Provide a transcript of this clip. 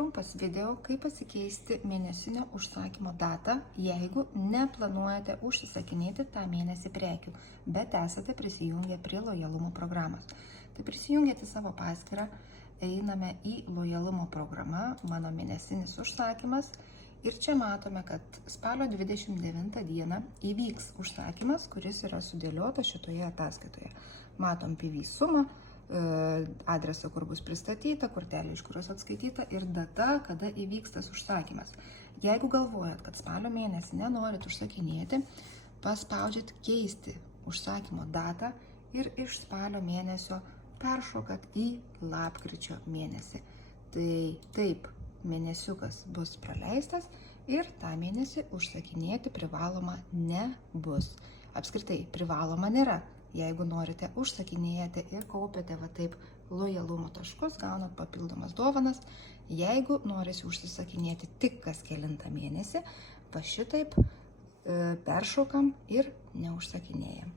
Trumpas video, kaip pasikeisti mėnesinio užsakymo datą, jeigu neplanuojate užsisakinėti tą mėnesį prekių, bet esate prisijungę prie lojalumo programos. Tai prisijungėte savo paskyrą, einame į lojalumo programą, mano mėnesinis užsakymas ir čia matome, kad spalio 29 dieną įvyks užsakymas, kuris yra sudėliotas šitoje ataskaitoje. Matom PV sumą, adresą, kur bus pristatyta, kortelė, iš kurios atskaityta ir data, kada įvyks tas užsakymas. Jeigu galvojat, kad spalio mėnesį nenorit užsakinėti, paspaudžiat keisti užsakymo datą ir iš spalio mėnesio peršokat į lapkričio mėnesį. Tai taip, mėnesiukas bus praleistas ir tą mėnesį užsakinėti privaloma nebus. Apskritai, privaloma nėra. Jeigu norite užsakinėjate ir kaupiate va taip lojalumo taškus, gaunat papildomas dovanas. Jeigu norisi užsisakinėti tik kas kelintą mėnesį, va šitaip peršokam ir neužsakinėjam.